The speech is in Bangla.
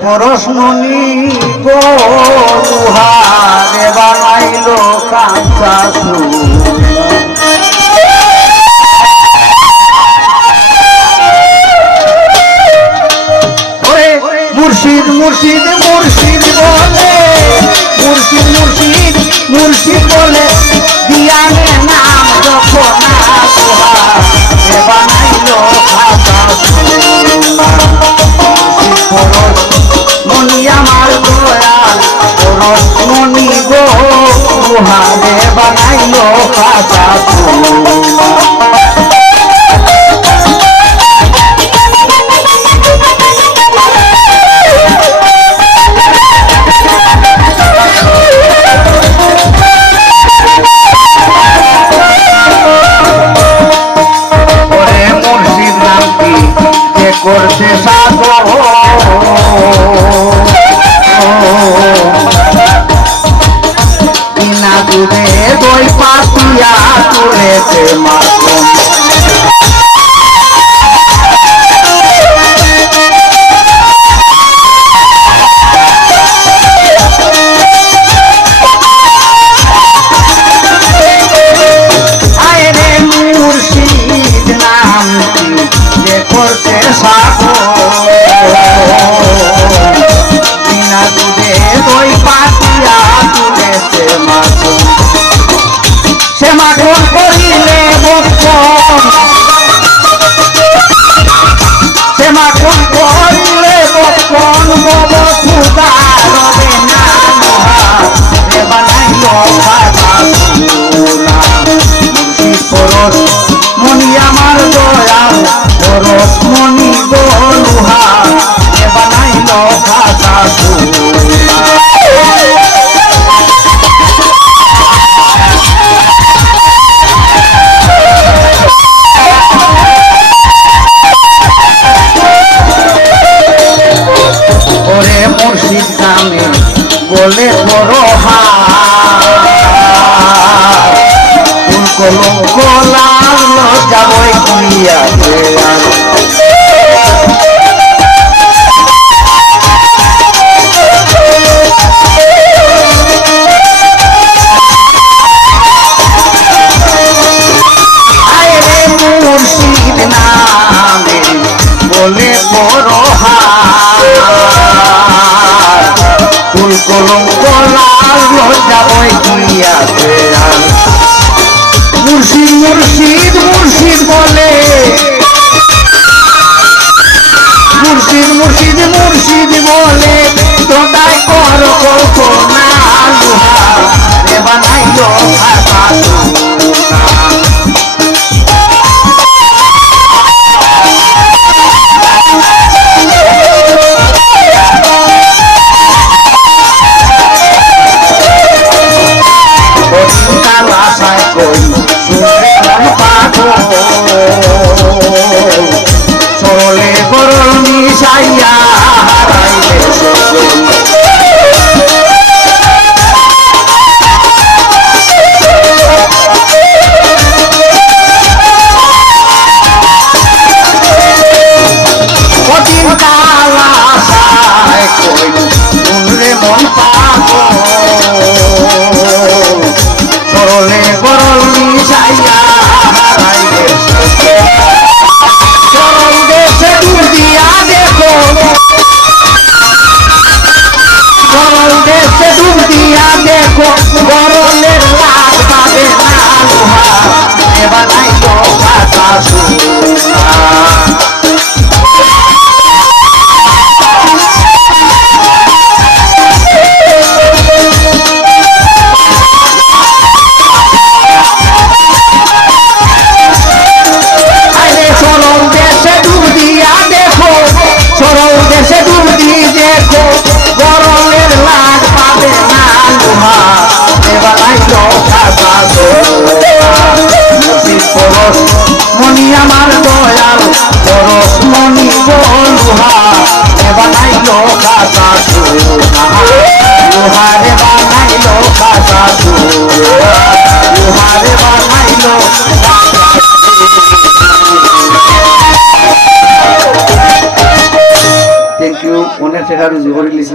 পরশমণি গো দুহারে বানাইল কাঁচা মুর্শিদ মুর্শিদ মুর্শিদ বলে মুর্শিদ মুর্শিদ মুর্শিদ বলে দিয়ানে নাম যখন বানাইল কাঁচা মনি আমার দয়াল পরশমণি গো দুহারে বানাইল কাঁচা করতে সাগর বিনা দুধে দই পাতিয়া তুলেছে মাখন মনি আমার দয়াল পরশমণি গো দুহারে বানাইল কাঁচা ওরে মুর্শিদ নামে বলে বড় কলঙ্ক লাগলো যাবই কুইয়াতে মুর্শিদ নামে বলে বড় ফুল কলঙ্ক লাগলো যাবই কুইয়াতে মুর্শিদ মুর্শিদ মুর্শিদ বলে মুর্শিদ মুর্শিদ মুর্শিদ বলে তোদাই কর কল্পনা রে বানাইল কাঁচা সরলে গরল মিশাইয়া হারাইলে কঠিন কালা সায় কই শুনরে মন পাগল সরলে গরল মিশাইয়া হারাইলে চরণ দেশে ডুব দিয়া দেখো চরণ দেশে ডুব দিয়া দেখো গরলের লাভ পাবে না লোহা বানাইল কাঁচা মনি আমার দয়াল পরশমণি গো দুহারে বানাইল কাঁচা দুহারে বানাইল কাঁচা দুহারে বানাইল থ্যাংক ইউ। টেকা রুজি করে লিছি